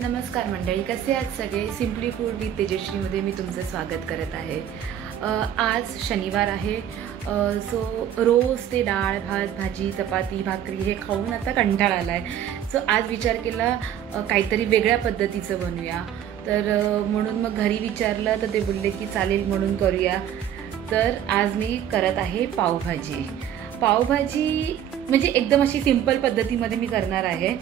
नमस्कार मंडळी, कसे आहात सगळे? सिम्पली फूड विथ तेजश्रीमध्ये मी तुमचं स्वागत करत आहे। आज शनिवार आहे, सो रोज ते डाळ भात भाजी चपाती भाकरी हे खाऊन आता कंटाळा आला आहे। सो आज विचार केला काहीतरी वेगळ्या पद्धतीचं बनवूया, तर म्हणून मग घरी विचारलं तर ते बोलले की चालेल म्हणून करूया। तर आज मी करत आहे पावभाजी। पावभाजी म्हणजे एकदम अशी सिंपल पद्धतीमध्ये मी करणार आहे।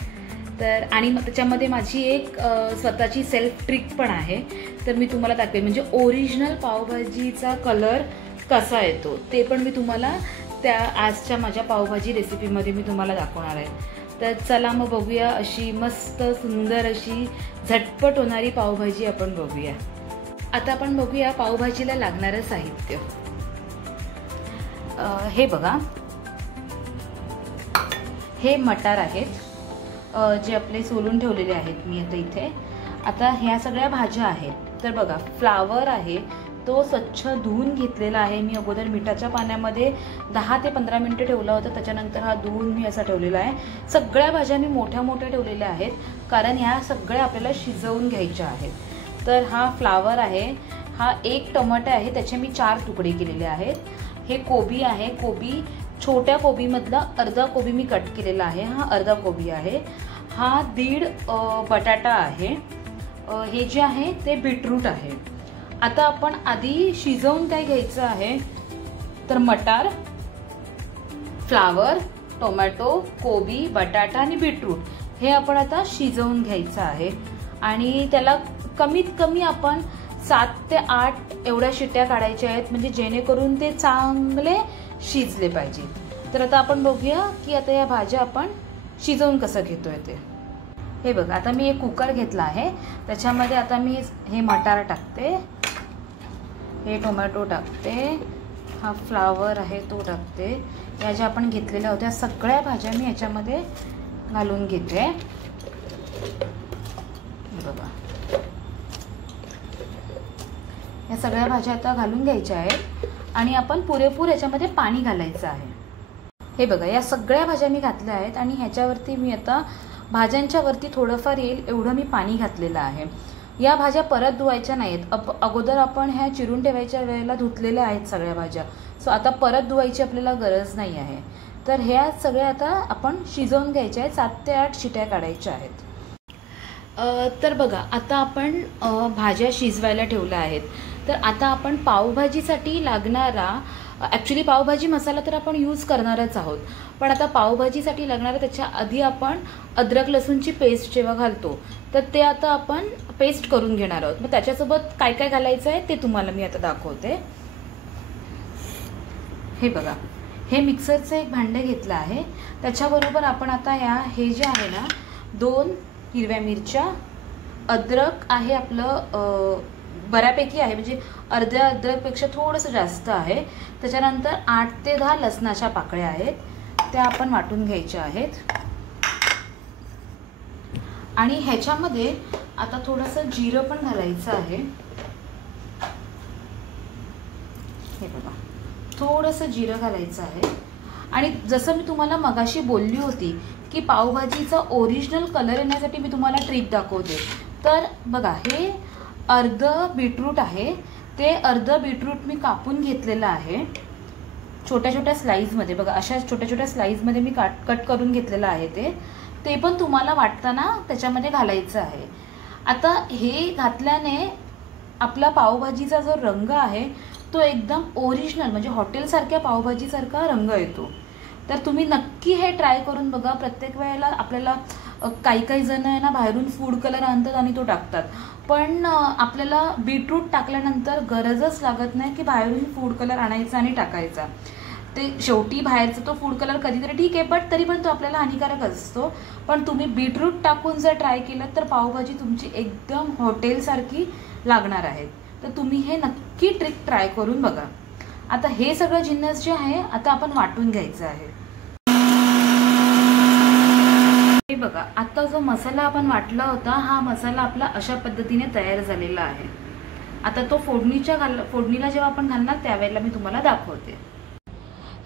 तर आणि त्याच्यामध्ये माझी एक स्वतःची सेल्फ ट्रिक पण आहे, तर मी तुम्हाला दाखवेन म्हणजे ओरिजिनल पावभाजीचा कलर कसा येतो ते पण मी तुम्हाला त्या आजच्या माझ्या पावभाजी रेसिपीमध्ये मी तुम्हाला दाखवणार आहे। तर चला मग बघूया, अशी मस्त सुंदर अशी झटपट होणारी पावभाजी आपण बघूया। आता आपण बघूया पावभाजीला लागणारं साहित्य। हे बघा, हे मटार आहेत जे आपले सोलून ठेवलेले आहेत मी आता इथे। आता ह्या सगळ्या भाज्या आहेत, तर बघा फ्लावर आहे तो स्वच्छ धुवून घेतलेला आहे मी अगोदर मिठाच्या पाण्यामध्ये 10 ते 15 मिनिटं ठेवला होता, त्याच्यानंतर हा धुवून मी असा ठेवलेला आहे। सगळ्या भाज्या मी मोठ्या मोठ्या ठेवलेल्या आहेत कारण ह्या सगळ्या आपल्याला शिजवून घ्यायच्या आहेत। तर हा फ्लावर आहे, हा एक टमाटर आहे त्याचे मी 4 तुकडे केलेले आहेत। हे कोबी आहे, कोबी छोट्या कोबीमधला अर्धा कोबी मी कट केलेला आहे, हा अर्धा कोबी आहे। हा 1.5 बटाटा आहे। हे जे आहे ते बीटरूट आहे। आता आपण आधी शिजवून काय घ्यायचं आहे, तर मटार फ्लावर टोमॅटो कोबी बटाटा आणि बीटरूट हे आपण आता शिजवून घ्यायचं आहे। आणि त्याला कमीत कमी आपण 7 ते 8 एवढ्या शिट्ट्या काढायच्या आहेत, म्हणजे जेणेकरून ते चांगले शिजले पाहिजे। तर आता आपण बघूया की आता या भाज्या आपण शिजवून कसं घेतोय ते। हे बघा, आता मी एक कुकर घेतला आहे, त्याच्यामध्ये आता मी हे मटार टाकते, हे टोमॅटो टाकते, हा फ्लावर आहे तो टाकते, या ज्या आपण घेतलेल्या होत्या सगळ्या भाज्या मी याच्यामध्ये घालून घेते। बघा, या सगळ्या भाज्या आता घालून घ्यायच्या आहेत आणि आपण पुरेपूर याच्यामध्ये पाणी घालायचं आहे। हे बघा, या सगळ्या भाज्या मी घातल्या आहेत आणि ह्याच्यावरती मी आता भाज्यांच्या वरती थोडंफार येईल एवढं मी पाणी घातलेलं आहे। या भाज्या परत धुवायच्या नाहीत, अगोदर आपण ह्या चिरून ठेवायच्या वेळेला धुतलेल्या आहेत सगळ्या भाज्या, सो आता परत धुवायची आपल्याला गरज नाही आहे। तर ह्या सगळ्या आता आपण शिजवून घ्यायच्या आहेत, 7 ते 8 शिट्या काढायच्या आहेत। तर बघा, आता आपण भाज्या शिजवायला ठेवल्या आहेत। तर आता आपण पावभाजीसाठी लागणारा ॲक्च्युली पावभाजी मसाला तर आपण यूज करणारच आहोत, पण आता पावभाजीसाठी लागणारा त्याच्या आधी आपण अद्रक लसूणची पेस्ट जेव्हा घालतो तर ते आता आपण पेस्ट करून घेणार आहोत। मग त्याच्यासोबत काय काय घालायचं आहे ते तुम्हाला मी आता दाखवते। हे बघा, हे मिक्सरचं एक भांडं घेतलं आहे, त्याच्याबरोबर आपण आता हे जे आहे ना 2 हिरव्या मिरच्या, अद्रक आहे आपलं बऱ्यापैकी आहे, म्हणजे अर्ध्या अद्रकपेक्षा थोडंसं जास्त आहे। त्याच्यानंतर 8 ते 10 लसणाच्या पाकळ्या आहेत, त्या आपण वाटून घ्यायच्या आहेत। आणि ह्याच्यामध्ये आता थोडंसं जिरं पण घालायचं आहे। हे बघा, थोडंसं जिरं घालायचं आहे। आणि जसं मी तुम्हाला मगाशी बोलली होती की पावभाजीचा ओरिजिनल कलर येण्यासाठी मी तुम्हाला ट्रिक दाखवते, तर बघा हे अर्ध बीटरूट आहे, ते अर्ध बीटरूट मी कापून घेतलेलं आहे छोट्या छोट्या स्लाइसमध्ये। बघा, अशा छोट्या छोट्या स्लाइसमध्ये मी कट करून घेतलेलं आहे, ते पण तुम्हाला वाटताना त्याच्यामध्ये घालायचं आहे। आता हे घातल्याने आपला पावभाजीचा जो रंग आहे तो एकदम ओरिजिनल म्हणजे हॉटेलसारख्या पावभाजीसारखा रंग येतो। तर तुम्ही नक्की हे ट्राय करून बघा। प्रत्येक वेळेला आपल्याला काही जण आहे ना बाहेरून फूड कलर आणतात आणि तो टाकतात, पण आपल्याला बीटरूट टाकल्यानंतर गरजच लागत नाही की बाहेरून फूड कलर आणायचा आणि टाकायचा। ते शेवटी बाहेरचा तो फूड कलर कधीतरी ठीक आहे, बट तरी पण तो आपल्याला हानिकारक असतो। पण तुम्ही बीटरूट टाकून जर ट्राय केलं तर पावभाजी तुमची एकदम हॉटेलसारखी लागणार आहे। तर तुम्ही हे नक्की ट्रिक ट्राय करून बघा। आता हे सगळं जिन्नस जे आहे आता आपण वाटून घ्यायचं आहे। हे बघा, आता जो मसाला आपण वाटला होता हा मसाला आपला अशा पद्धतीने तयार झालेला आहे। आता तो फोडणीला जेव्हा आपण घालणार त्यावेळेला मी तुम्हाला दाखवते।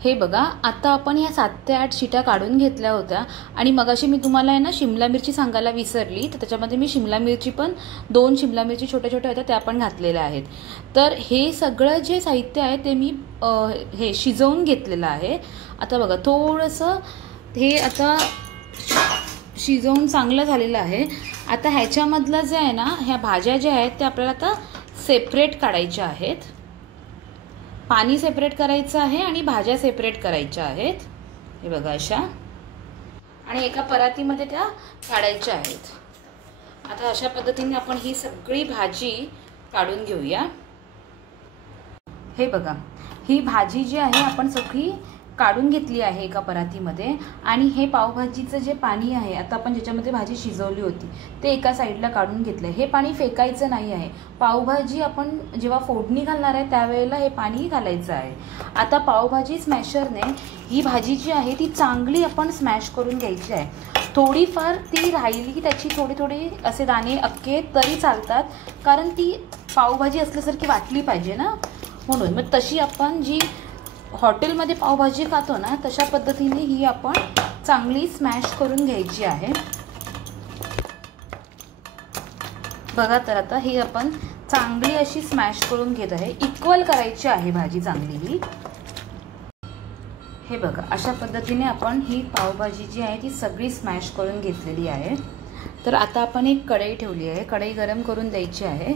हे बघा, आता आपण या 7 ते 8 शिट्या काढून घेतल्या होत्या आणि मगाशी मी तुम्हाला आहे ना शिमला मिरची सांगायला विसरली, तर त्याच्यामध्ये मी शिमला मिरची पण 2 शिमला मिरची छोट्या छोट्या होत्या त्या पण घातलेल्या आहेत. तर हे सगळं जे साहित्य आहे ते मी हे शिजवून घेतलेलं आहे. आता बघा थोडंसं हे आता शिजवून चांगलं झालेलं आहे. आता ह्याच्यामधलं जे आहे ना, ह्या भाज्या ज्या आहेत त्या आपल्याला आता सेपरेट काढायच्या आहेत. पाणी सेपरेट करायचं आहे आणि भाज्या सेपरेट करायच्या आहेत. हे बघा अशा, आणि एका परातीमध्ये त्या काढायच्या आहेत. आता अशा पद्धतीने आपण ही सगळी भाजी काढून घेऊया. हे बघा, ही भाजी जी आहे आपण सगळी काढून घेतली आहे एका परातीमध्ये. आणि हे पावभाजीचं जे पाणी आहे, आता आपण ज्याच्यामध्ये भाजी शिजवली होती ते एका साईडला काढून घेतलं. हे पाणी फेकायचं नाही आहे. पावभाजी आपण जेव्हा फोडणी घालणार आहे त्यावेळेला हे पाणी घालायचं आहे. आता पावभाजी स्मॅशरने ही भाजी जी आहे ती चांगली आपण स्मॅश करून घ्यायची आहे. थोडीफार ती राहिली की त्याची थोडी थोडी असे दाणे अक्के तरी चालतात, कारण ती पावभाजी असल्यासारखी वाटली पाहिजे ना, म्हणून. मग तशी आपण जी हॉटेलमध्ये पावभाजी खातो ना तशा पद्धतीने ही आपण चांगली स्मॅश करून घ्यायची आहे. बघा, तर आता ही आपण चांगली अशी स्मॅश करून घेत आहे. इक्वल करायची आहे भाजी चांगली ही. हे बघा, अशा पद्धतीने आपण ही पावभाजी जी आहे ती सगळी स्मॅश करून घेतलेली आहे. तर आता आपण एक कढई ठेवली आहे. कढई गरम करून द्यायची आहे.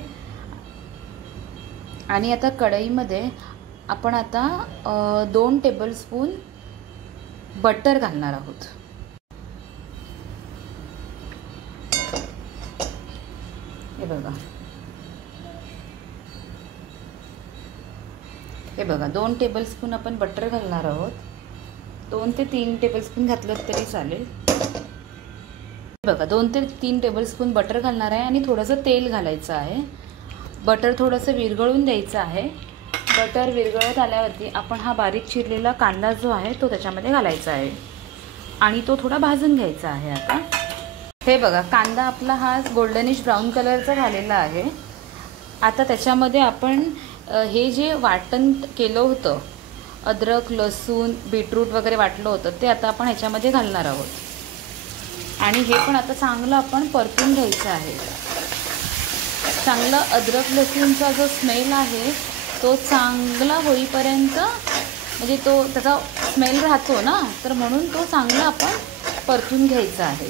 आणि आता कढईमध्ये आपण आता 2 टेबलस्पून बटर घालणार आहोत. हे बघा, हे बघा 2 टेबलस्पून आपण बटर घालणार आहोत. 2 ते 3 टेबलस्पून घातलं तरी चालेल. बघा, 2 ते 3 टेबलस्पून बटर घालणार आहे आणि थोडंसं तेल घालायचं आहे. बटर थोडंसं विरघळून द्यायचं आहे. बटर विरघळत आल्यावरती आपण हा बारीक चिरलेला कांदा जो आहे तो त्याच्यामध्ये घालायचा आहे आणि तो थोडा भाजून घ्यायचा आहे. आता हे बघा, कांदा आपला हा गोल्डनिश ब्राऊन कलरचा झालेला आहे. आता त्याच्यामध्ये आपण हे जे वाटण केलं होतं, अद्रक, लसूण, बीटरूट वगैरे वाटलं होतं ते आता आपण ह्याच्यामध्ये घालणार आहोत. आणि हे पण आता चांगलं आपण परतून घ्यायचं आहे. चांगलं अद्रक लसूणचा जो स्मेल आहे तो चांगला होईपर्यंत, म्हणजे तो त्याचा स्मेल राहतो ना, तर म्हणून तो चांगला आपण परतून घ्यायचा आहे.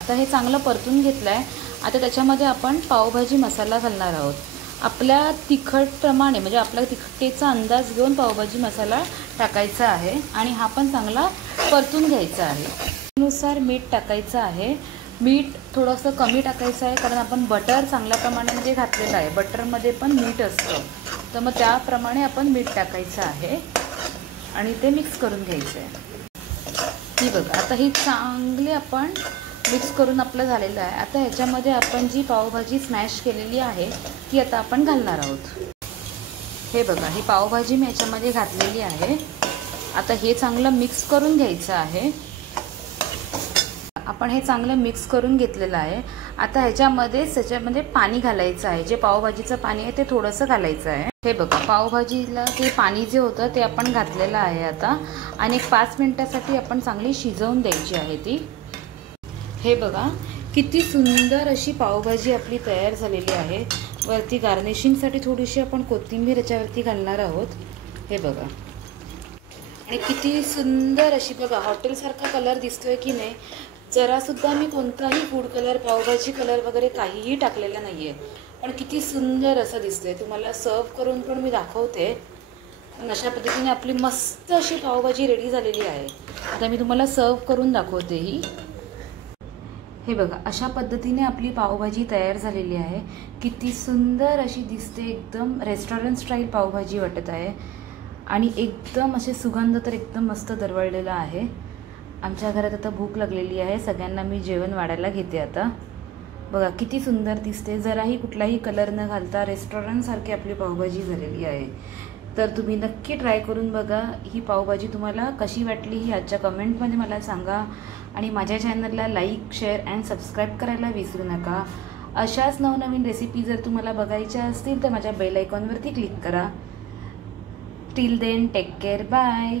आता हे चांगलं परतून घेतलं आहे. आता त्याच्यामध्ये आपण पावभाजी मसाला घालणार आहोत. आपल्या तिखटप्रमाणे, म्हणजे आपल्या तिखटेचा अंदाज घेऊन पावभाजी मसाला टाकायचा आहे आणि हा पण चांगला परतून घ्यायचा आहे. नुसार मीठ टाकायचं आहे. मीठ थोडंसं कमी टाकायचं आहे, कारण आपण बटर चांगल्या प्रमाणामध्ये घातलेलं आहे. बटरमध्ये पण मीठ असतं, तर मग त्याप्रमाणे आपण मीठ टाकायचं आहे आणि ते मिक्स करून घ्यायचं आहे. ही बघा, आता ही चांगली आपण मिक्स करून आपलं झालेलं आहे. आता ह्याच्यामध्ये आपण जी पावभाजी स्मॅश केलेली आहे ती आता आपण घालणार आहोत. हे बघा, ही पावभाजी मी ह्याच्यामध्ये घातलेली आहे. आता हे चांगलं मिक्स करून घ्यायचं आहे. आपण हे चांगलं मिक्स करून घेतलेलं आहे. आता त्याच्यामध्ये पाणी घालायचं आहे. जे पावभाजीचं पाणी आहे ते थोडंसं घालायचं आहे. हे बघा, पावभाजीला ते पाणी जे होतं ते आपण घातलेलं आहे आता, आणि 5 मिनिटासाठी आपण चांगली शिजवून द्यायची आहे ती. हे बघा, किती सुंदर अशी पावभाजी आपली तयार झालेली आहे. वरती गार्निशिंगसाठी थोडीशी आपण कोथिंबीर याच्यावरती घालणार आहोत. हे बघा, आणि किती सुंदर अशी, बघा हॉटेलसारखा कलर दिसतोय की नाही. जरासुद्धा मी कोणताही फूड कलर, पावभाजी कलर वगैरे काहीही टाकलेलं नाही आहे, पण किती सुंदर असं दिसतंय. तुम्हाला सर्व करून पण मी दाखवते. अशा पद्धतीने आपली मस्त अशी पावभाजी रेडी झालेली आहे. आता मी तुम्हाला सर्व करून दाखवते ही. हे बघा, अशा पद्धतीने आपली पावभाजी तयार झालेली आहे. किती सुंदर अशी दिसते. एकदम रेस्टॉरंट स्टाईल पावभाजी वाटत आहे आणि एकदम असे सुगंध तर एकदम मस्त दरवळलेला आहे. आमच्या घरात आता भूक लागलेली आहे. सगळ्यांना मी जेवण वाढायला घेते आता. बघा किती सुंदर दिसते. जराही कुठलाही कलर न घालता रेस्टॉरंटसारखी आपली पावभाजी झालेली आहे. तर तुम्ही नक्की ट्राय करून बघा. ही पावभाजी तुम्हाला कशी वाटली ही आजच्या कमेंटमध्ये मला सांगा. आणि माझ्या चॅनलला लाईक, शेअर अँड सबस्क्राईब करायला विसरू नका. अशाच नवनवीन रेसिपी जर तुम्हाला बघायच्या असतील तर माझ्या बेल आयकॉनवरती क्लिक करा. Till then take care, bye.